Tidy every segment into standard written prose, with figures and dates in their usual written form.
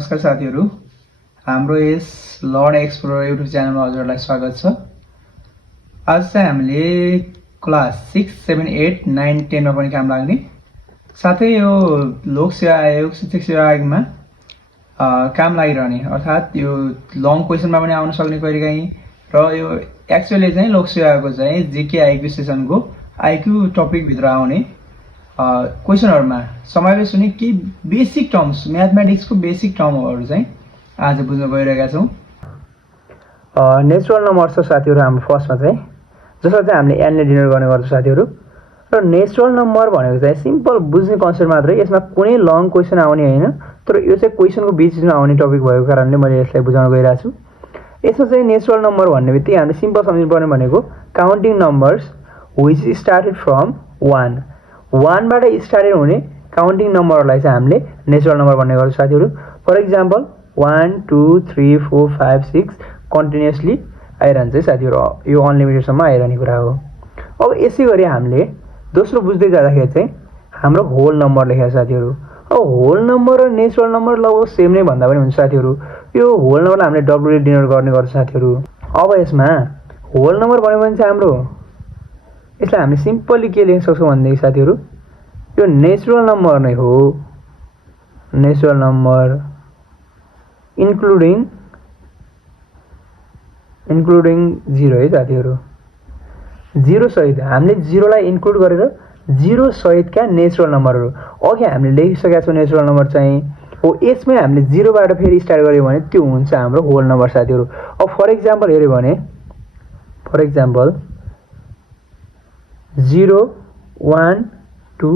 नमस्कार साथीहरू, हाम्रो यस लर्न एक्सप्लोरर युट्युब च्यानलमा हजुरहरूलाई स्वागत छ। आज चाहिँ हामीले क्लास 6, 7, 8, 9, 10 मा पनि काम लाग्ने, साथै यो लोक सेवा आयोग, शिक्षक सेवा आयोगमा काम लागिरहने, अर्थात् यो लङ क्वेसनमा पनि आउन सक्ने कहिलेकाहीँ, र यो एक्चुअली चाहिँ लोक सेवाको चाहिँ जीके आइक्यू सेसनको आइक्यू टपिकभित्र आउने क्वेसनहरुमा समावेश हुने केही बेसिक टर्म्स, म्याथमेटिक्सको बेसिक टर्महरु चाहिँ आज बुझ्न गइरहेका छौं। नेचुरल नम्बर छ साथीहरु हाम्रो फर्स्टमा चाहिँ, जसलाई चाहिँ हामीले n ले डिनोट गर्ने गर्छौं साथीहरु। र नेचुरल नम्बर भनेको चाहिँ सिम्पल बुझ्ने कन्सेप्ट मात्रै, यसमा कुनै लङ क्वेसन आउने हैन, तर यो चाहिँ क्वेसनको बीचमा आउने टपिक भएको कारणले मैले यसलाई बुझाउन गइरहेको छु। यसमा चाहिँ नेचुरल नम्बर भन्ने बित्तिकै हामीले सिम्पल सम्झिनु पर्ने भनेको counting numbers which started from 1 बाट स्टार्टेड हुने काउन्टिङ नम्बरलाई चाहिँ हामीले नेचुरल नम्बर भन्ने गर्छौं साथीहरु। फर एक्जाम्पल 1 2 3 4 5 6 कन्टिन्युअसली आइरहन्छ साथीहरु, यो अनलिमिटेड सम्म आइरहने कुरा हो। अब यसै गरी हामीले दोस्रो बुझ्दै जाँदाखेरि चाहिँ हाम्रो होल नम्बर लेखेका साथीहरु। अब होल नम्बर र नेचुरल नम्बर लगभग सेम नै भन्दा पनि हुन्छ साथीहरु। यो होल नम्बरलाई हामीले w ले डिनोट गर्ने गर्छ साथीहरु। अब यसमा होल नम्बर भन्यो भने चाहिँ हाम्रो यसलाई हामीले सिम्पली के लेख्न सक्छौं भन्दै साथीहरु, यो नेचुरल नम्बर नै हो। नेचुरल नम्बर इन्क्लुडिङ 0 है साथीहरु। 0 सहित हामीले 0 लाई इन्क्लुड गरेर 0 सहितका नेचुरल नम्बरहरु अघि हामीले लेखिसकेका छौं। नेचुरल नम्बर चाहिँ हो, यसमै हामीले 0 बाट फेरि स्टार्ट गर्यो भने त्यो हुन्छ हाम्रो होल नम्बर साथीहरु। अब फर एक्जाम्पल हेर्यो भने 0 1 2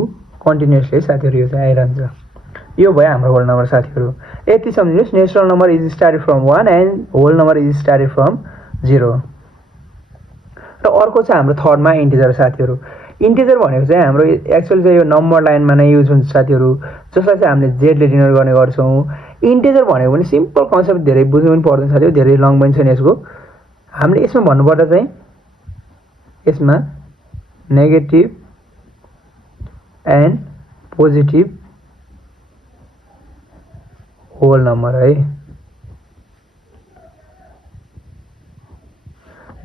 कन्टिन्युअसली साथीहरु यो चाहिँ आइरहन्छ। यो भयो हाम्रो होल नम्बर साथीहरु। यति सम्झिनुस्, natural number is started from 1 and whole number is started from 0। र अर्को चाहिँ हाम्रो थर्डमा इन्टिजर साथीहरु। इन्टिजर भनेको चाहिँ हाम्रो एक्चुअली चाहिँ यो नम्बर लाइनमा नै युज हुन्छ साथीहरु, जसलाई चाहिँ हामीले z ले डिनोट गर्ने गर्छौं। इन्टिजर भनेको पनि सिम्पल कन्सेप्ट, धेरै बुझ्नु पनि पर्दैन साथीहरु, धेरै लङ पनि छैन यसको। हामीले यसमा भन्नुपर्दा चाहिँ यसमा negative and positive whole number है।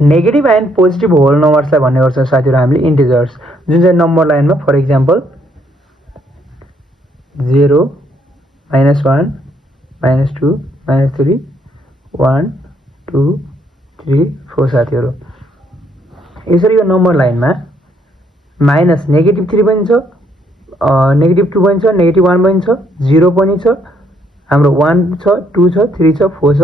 नेगेटिभ एन्ड पोजिटिभ होल नम्बर्सलाई भन्ने गर्छौं साथीहरु हामीले इन्टिजर्स, जुन चाहिँ नम्बर लाइनमा फर एक्जाम्पल 0 -1 -2 -3 1 2 3 4 साथीहरु। यसरी यो नम्बर लाइनमा माइनस -3 पनि छ, -2 पनि छ, -1 पनि छ, 0 पनि छ, हाम्रो 1 छ, 2 छ, 3 छ, 4 छ,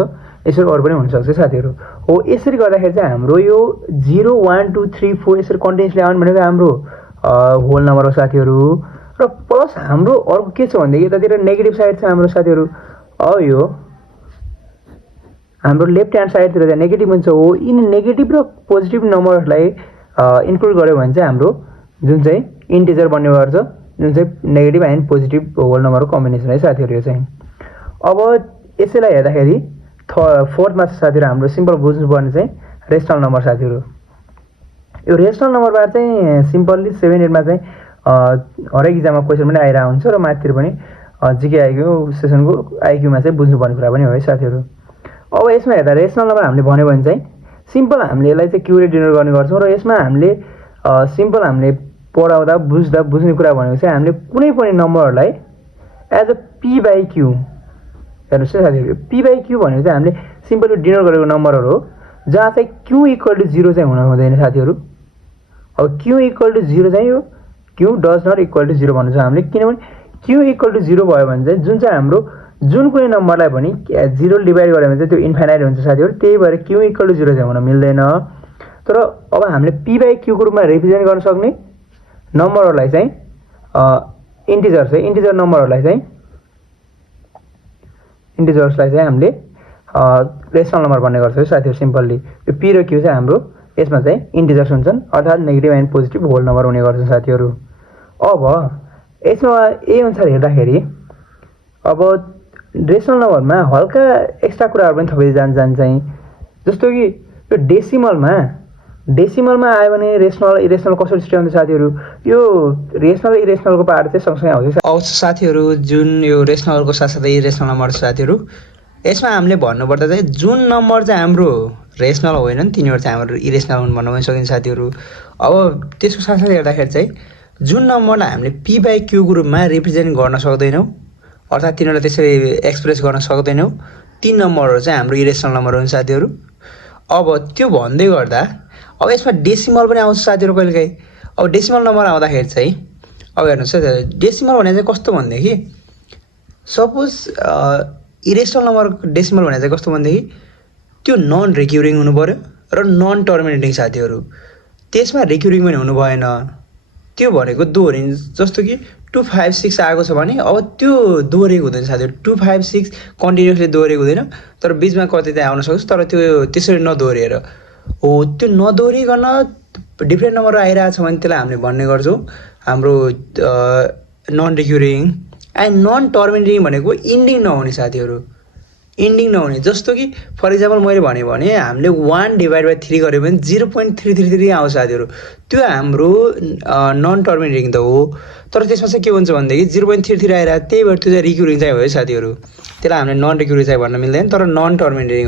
यसरी अरु पनि हुन सक्छ साथीहरु। हो, यसरी गर्दाखेरि चाहिँ हाम्रो यो 0 1 2 3 4 यसरी कन्टिन्युअसली आउनु भनेको हाम्रो होल नम्बर हो साथीहरु। र प्लस हाम्रो अर्को के छ भन्दा यतातिर नेगेटिभ साइड छ हाम्रो साथीहरु। अब यो हाम्रो लेफ्ट ह्यान्ड साइडतिर चाहिँ नेगेटिभ हुन्छ। हो, यिनी नेगेटिभ र पोजिटिभ नम्बरलाई इन्क्लुड गर्यो भने चाहिँ हाम्रो जुन चाहिँ इन्टिजर बन्ने गर्छ, जुन चाहिँ नेगेटिभ एन्ड पोजिटिभ होल नम्बरको कम्बिनेसन है साथीहरु यो चाहिँ। अब यसैलाई हेर्दाखेरि फोर्थमा साथीहरु हाम्रो सिम्पल बुझ्नुपर्ने चाहिँ रेशनल नम्बर साथीहरु। यो रेशनल नम्बरबाट चाहिँ सिम्पली 7 8 मा चाहिँ हरेक एक्जाममा क्वेसन पनि आइरा हुन्छ र माथितिर पनि जीके आइक्यू सेसनको आइक्यूमा चाहिँ बुझ्नुपर्ने कुरा पनि हो है साथीहरु। अब यसमा हेर्दा रेशनल नम्बर हामीले भन्यो भने चाहिँ सिम्पल हामीले यसलाई चाहिँ क्यू ले डिनोट गर्ने गर्छौं। र यसमा हामीले सिम्पल हामीले पढाउँदा बुझ्ने कुरा भनेको चाहिँ हामीले कुनै पनि नम्बरलाई as a p by q, हेर्नुस् साथीहरु, p बाइ q भनेको चाहिँ हामीले सिम्पली डिनोट गरेको नम्बरहरु हो, जहाँ चाहिँ q इक्वल टु 0 चाहिँ हुन हुँदैन साथीहरु। अब q इक्वल टु 0 चाहिँ यो q does not equal to 0 भन्नु छ हामीले, किनभने q इक्वल टु 0 भयो भने चाहिँ जुन चाहिँ हाम्रो जुन कुनै नम्बरलाई पनि 0 ले डिभाइड गर्यो भने चाहिँ त्यो इन्फाइनाइट हुन्छ साथीहरु। त्यही भएर q इक्वल टु 0 चाहिँ हुन मिल्दैन। तर अब हामीले p बाइ q को रूपमा रिप्रेजेन्ट गर्न सक्ने नम्बरहरुलाई चाहिँ इन्टिजर्स है, इन्टिजर नम्बरहरुलाई चाहिँ इन्टिजर्सलाई चाहिँ हामीले रेशनल नम्बर भन्ने गर्छौं साथीहरु सिम्पली। यो p र q चाहिँ हाम्रो यसमा चाहिँ इन्टिजर्स हुन्छन्, अर्थात् negative and positive whole number हुने गर्छन् साथीहरु। अब यसमा ए अनुसार हेर्दाखेरि अब रेशनल नम्बरमा हल्का एक्स्ट्रा कुराहरु पनि थपिँदै जान्छ चाहिँ, जस्तो कि यो डेसिमलमा डेसिमलमा आयो भने रेसनल इरेसनल कसरी छुट्याउँछ साथीहरू यो रेसनल इरेसनलको पार्ट चाहिँ सँगसँगै आउँछ अब साथीहरू जुन यो रेसनलको साथसाथै इरेसनल नम्बर छ साथीहरू यसमा हामीले भन्नुपर्दा चाहिँ जुन नम्बर चाहिँ हाम्रो रेसनल होइनन् तिनीहरू चाहिँ हाम्रो इरेसनल हुन् भन्न पनि सकिन्छ साथीहरू अब त्यसको साथसाथै हेर्दाखेरि चाहिँ जुन नम्बरलाई हामीले पी बाई क्यूको रूपमा रिप्रेजेन्ट गर्न सक्दैनौँ अर्थात् तिनीहरूलाई त्यसरी एक्सप्रेस गर्न सक्दैनौँ ती नम्बरहरू चाहिँ हाम्रो इरेसनल नम्बर हुन् साथीहरू अब त्यो भन्दै गर्दा अब यसमा डेसिमल पनि आउँछ साथीहरू कहिलेकाहीँ अब डेसिमल नम्बर आउँदाखेरि चाहिँ अब हेर्नुहोस् है डेसिमल भने चाहिँ कस्तो भनेदेखि सपोज इरेसनल नम्बर डेसिमल भने चाहिँ कस्तो भनेदेखि त्यो नन रिक्युरिङ हुनु पऱ्यो र नन टर्मिनेटिङ साथीहरू त्यसमा रिक्युरिङ पनि हुनु भएन त्यो भनेको दोहोरिन्छ जस्तो कि 256 आएको छ भने अब त्यो दोहोरेको हुँदैन साथीहरू 256 कन्टिन्युसली दोहोरेको हुँदैन तर बिचमा कतै चाहिँ आउन सक्छ तर त्यो त्यसरी नदोहोरिएर हो त्यो नदोहोरिकन डिफ्रेन्ट नम्बर आइरहेछ भने त्यसलाई हामीले भन्ने गर्छौँ हाम्रो नन रिक्युरिङ एन्ड नन टर्मिनेटिङ भनेको इन्डिङ नहुने साथीहरू इन्डिङ नहुने जस्तो कि फर इक्जाम्पल मैले भने हामीले 1/3 गऱ्यो भने 0.333 आउँछ साथीहरू त्यो हाम्रो नन टर्मिनेटिङ त हो तर त्यसमा चाहिँ के हुन्छ भनेदेखि 0.33 आइरहेको त्यही भएर त्यो चाहिँ रिक्युरिङ चाहिँ हो है साथीहरू त्यसलाई हामीले नन रिक्युरिङ चाहिँ भन्न मिल्दैन तर नन टर्मिनेटिङ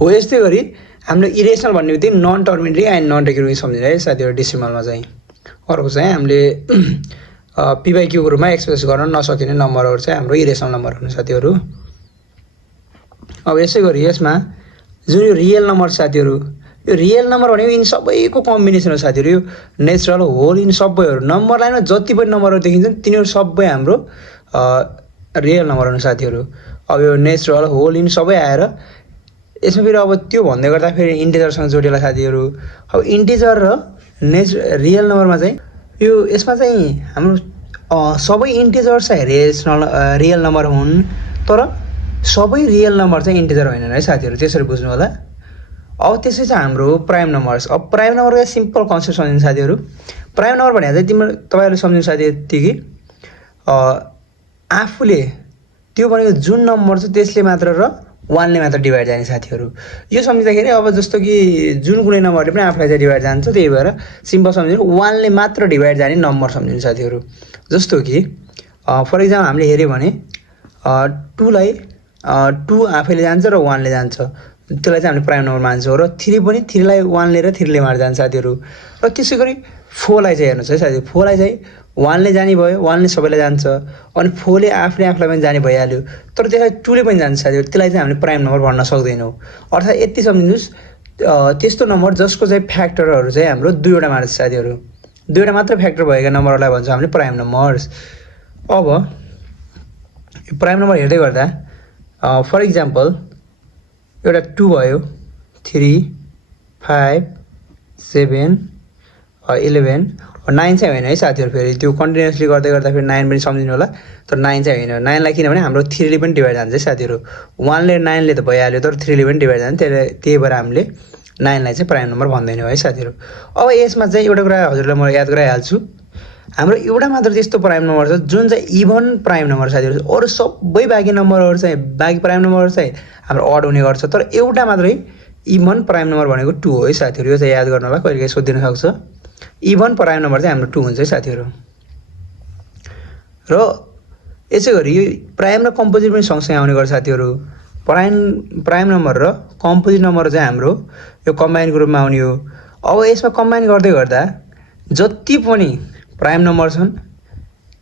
हो यस्तै गरी हामीले इरेसनल भन्ने बित्तिकै नन टर्मिनेटिङ एन्ड नन रिक्युरिङ सम्झिन्छ है साथीहरू डेसिमलमा चाहिँ अर्को चाहिँ हामीले पी बाई क्यूको रूपमा एक्सप्रेस गर्न नसकिने नम्बरहरू चाहिँ हाम्रो इरेसनल नम्बर हुन् साथीहरू अब यसै गरी यसमा जुन यो रियल नम्बर साथीहरू यो रियल नम्बर भनेको यिनी सबैको कम्बिनेसन हो साथीहरू यो नेचुरल होल यिनी सबैहरू नम्बर लाइनमा जति पनि नम्बरहरू देखिन्छन् तिनीहरू सबै हाम्रो रियल नम्बर हुन् साथीहरू अब यो नेचुरल होल यिनी सबै आएर यसमा फेरि अब त्यो भन्दै गर्दा फेरि इन्टिजरसँग जोडिएला साथीहरू अब इन्टिजर र रियल नम्बरमा चाहिँ यो यसमा चाहिँ हाम्रो सबै इन्टिजर चाहिँ रियल नम्बर हुन् तर सबै रियल नम्बर चाहिँ इन्टिजर होइनन् है साथीहरू त्यसरी बुझ्नु होला अब त्यसै चाहिँ हाम्रो प्राइम नम्बर्स अब प्राइम नम्बरको सिम्पल कन्सेप्ट सम्झिनु साथीहरू प्राइम नम्बर भने चाहिँ तपाईँहरूले सम्झिनु साथी यति कि आफूले त्यो भनेको जुन नम्बर छ त्यसले मात्र र 1ले मात्र डिभाइड जाने साथीहरू यो सम्झिँदाखेरि अब जस्तो कि जुन कुनै नम्बरले पनि आफूलाई चाहिँ डिभाइड जान्छ त्यही भएर सिम्पल सम्झिनु 1ले मात्र डिभाइड जाने नम्बर सम्झिनु साथीहरू जस्तो कि फर इक्जाम्पल हामीले हेऱ्यो भने 2लाई 2 आफैले जान्छ र 1ले जान्छ त्यसलाई चाहिँ हामीले प्राइम नम्बर मान्छौँ र 3 पनि 3लाई 1ले र 3ले मार्दै जान्छ साथीहरू र त्यसै गरी 4लाई चाहिँ हेर्नुहोस् है साथीहरू 4लाई चाहिँ 1ले जाने भयो 1ले सबैलाई जान्छ अनि 4ले आफूलाई पनि जाने भइहाल्यो तर त्यसलाई 2ले पनि जान्छ साथीहरू त्यसलाई चाहिँ हामीले प्राइम नम्बर भन्न सक्दैनौँ अर्थात् यति सम्झिनुहोस् त्यस्तो नम्बर जसको चाहिँ फ्याक्टरहरू चाहिँ हाम्रो 2वटा मार्छ साथीहरू 2वटा मात्र फ्याक्टर भएका नम्बरहरूलाई भन्छौँ हामीले प्राइम नम्बर्स अब प्राइम नम्बर हेर्दै गर्दा फर इक्जाम्पल एउटा 2 भयो 3 5 7 11 9 चाहिँ होइन है साथीहरू फेरि त्यो कन्टिन्युसली गर्दै गर्दा फेरि 9 पनि सम्झिनु होला तर 9 चाहिँ होइन 9लाई किनभने हाम्रो 3ले पनि डिभाइड जान्छ है साथीहरू 1ले 9ले त भइहाल्यो तर 3ले पनि डिभाइड जान्छ त्यही भएर हामीले 9लाई चाहिँ प्राइम नम्बर भन्दैनौँ है साथीहरू अब यसमा चाहिँ एउटा कुरा हजुरलाई म याद गराइहाल्छु हाम्रो एउटा मात्र त्यस्तो प्राइम नम्बर छ जुन चाहिँ इभन प्राइम नम्बर साथीहरू अरू सबै बाँकी नम्बरहरू चाहिँ बाँकी प्राइम नम्बरहरू चाहिँ हाम्रो अड हुने गर्छ तर एउटा मात्रै इभन प्राइम नम्बर भनेको 2 हो है साथीहरू यो चाहिँ याद गर्नु होला कहिलेकाहीँ सोधिन सक्छ इभन प्राइम नम्बर चाहिँ हाम्रो 2 हुन्छ है साथीहरू र यसै गरी यो प्राइम र कम्पोजिट पनि सँगसँगै आउने गर्छ साथीहरू प्राइम नम्बर र कम्पोजिट नम्बर चाहिँ हाम्रो यो कम्बाइनको रूपमा आउने हो अब यसमा कम्बाइन गर्दै गर्दा जति पनि प्राइम नम्बर छन्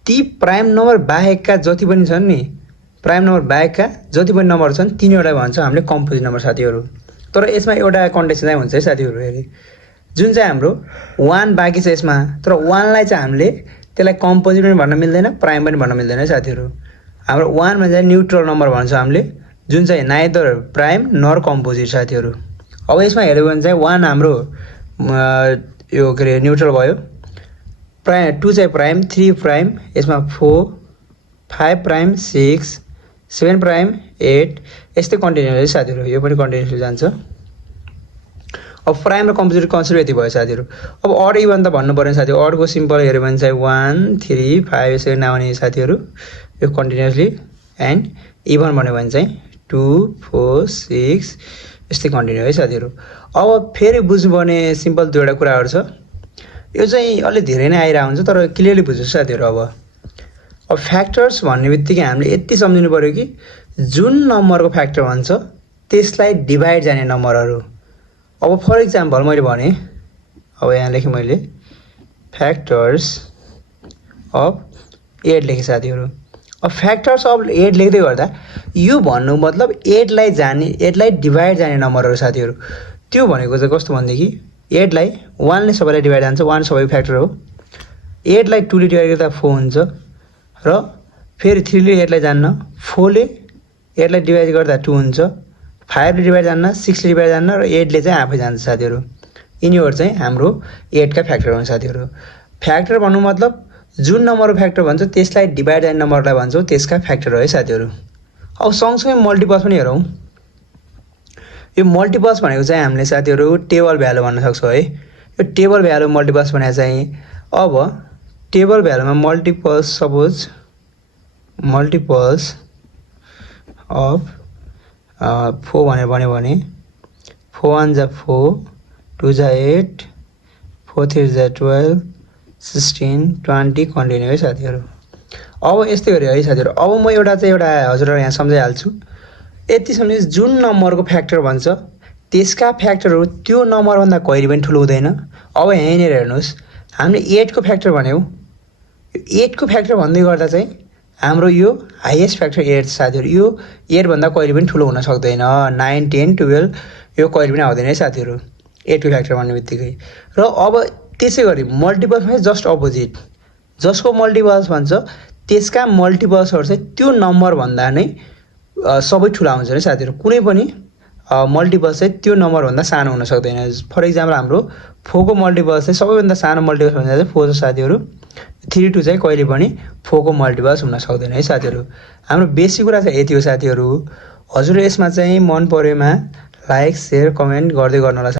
ती प्राइम नम्बर बाहेकका जति पनि छन् नि प्राइम नम्बर बाहेकका जति पनि नम्बर छन् तिनीहरूलाई भन्छ हामीले कम्पोजिट नम्बर साथीहरू तर यसमा एउटा कन्डिसन चाहिँ हुन्छ है साथीहरू हेरी जुन चाहिँ हाम्रो 1 बाँकी छ यसमा तर 1लाई चाहिँ हामीले त्यसलाई कम्पोजिट पनि भन्न मिल्दैन प्राइम पनि भन्न मिल्दैन है साथीहरू हाम्रो 1 मा चाहिँ न्युट्रल नम्बर भन्छौँ हामीले जुन चाहिँ नाइदर प्राइम नर कम्पोजिट साथीहरू अब यसमा हेऱ्यो भने चाहिँ 1 हाम्रो यो के अरे न्युट्रल भयो 2 चाहिँ प्राइम 3 प्राइम यसमा 4 5 प्राइम 6 7 प्राइम 8 यस्तै कन्टिन्युसली साथीहरू यो पनि कन्टिन्युसली जान्छ अब प्राइम र कम्पोजिट कन्सेप्ट यति भयो साथीहरू अब अड इभन त भन्नु पर्ने साथीहरू अडको सिम्पल हेऱ्यो भने चाहिँ 1 3 5 यसरी नआउने साथीहरू यो कन्टिन्युसली एन्ड इभन भन्यो भने चाहिँ 2 4 6 यस्तै कन्टिन्यू है साथीहरू। अब फेरि बुझ्नुपर्ने सिम्पल दुईवटा कुराहरू छ। यो चाहिँ अलि धेरै नै आइरहेको हुन्छ तर क्लियरली बुझ्नुहोस् साथीहरू। अब फ्याक्टर्स भन्ने बित्तिकै हामीले यति सम्झिनु पऱ्यो कि जुन नम्बरको फ्याक्टर भन्छ त्यसलाई डिभाइड जाने नम्बरहरू। अब फर इक्जाम्पल मैले भने, अब यहाँ लेखेँ मैले फ्याक्टर्स अफ 8 लेखेँ साथीहरू। अब फ्याक्टर्स अफ 8 लेख्दै गर्दा यो भन्नु मतलब 8लाई डिभाइड जाने नम्बरहरू साथीहरू। त्यो भनेको चाहिँ कस्तो भनेदेखि 8लाई 1ले सबैलाई डिभाइड जान्छ, 1 सबैको फ्याक्टर हो। 8लाई 2ले डिभाइड गर्दा 4 हुन्छ र फेरि 3ले 8लाई जान्न, 4ले 8लाई डिभाइड गर्दा 2 हुन्छ, 5ले डिभाइड जान्न, 6ले डिभाइड जान्न र 8ले चाहिँ आफै जान्छ साथीहरू। यिनीहरू चाहिँ हाम्रो 8का फ्याक्टर हुन् साथीहरू। फ्याक्टर भन्नु मतलब जुन नम्बरको फ्याक्टर भन्छ त्यसलाई डिभाइड जाने नम्बरलाई भन्छौँ त्यसका फ्याक्टर हो है साथीहरू। अब सँगसँगै मल्टिपल्स पनि हेरौँ। यो मल्टिपल्स भनेको चाहिँ हामीले साथीहरू टेबल भ्यालु भन्न सक्छौँ है। यो टेबल भ्यालु मल्टिपल्स भनेको चाहिँ अब टेबल भ्यालुमा मल्टिपल्स सपोज मल्टिपल्स अफ 4 भनेर भन्यो भने 4 1 जा 4, 2 जा 8, 4 3 जा 12, 16, 20 कन्टिन्यू है साथीहरू। अब यस्तै गऱ्यो है साथीहरू। अब म एउटा हजुरलाई यहाँ सम्झाइहाल्छु। यति सम्झिनुहोस्, जुन नम्बरको फ्याक्टर भन्छ त्यसका फ्याक्टरहरू त्यो नम्बरभन्दा कहिले पनि ठुलो हुँदैन। अब यहीँनिर हेर्नुहोस्, हामीले 8को फ्याक्टर भन्यौँ। 8को फ्याक्टर भन्दै गर्दा चाहिँ हाम्रो यो हाइएस्ट फ्याक्टर 8 साथीहरू। यो 8भन्दा कहिले पनि ठुलो हुन सक्दैन। 9 10 12 यो कहिले पनि आउँदैन है साथीहरू 8को फ्याक्टर भन्ने बित्तिकै। र अब त्यसै गरी मल्टिपल्समा जस्ट अपोजिट, जसको मल्टिपल्स भन्छ त्यसका मल्टिपल्सहरू चाहिँ त्यो नम्बरभन्दा नै सबै ठुला हुन्छ है साथीहरू। कुनै पनि मल्टिपल्स चाहिँ त्यो नम्बरभन्दा सानो हुन सक्दैन। फर इक्जाम्पल हाम्रो 4को मल्टिपल्स चाहिँ सबैभन्दा सानो मल्टिपल्स भन्दा चाहिँ 4 छ साथीहरू। 3 2 चाहिँ कहिले पनि 4को मल्टिपल्स हुन सक्दैन है साथीहरू। हाम्रो बेसिक कुरा चाहिँ यति हो साथीहरू। हजुर यसमा चाहिँ मन परेमा लाइक सेयर कमेन्ट गर्दै गर्नु होला।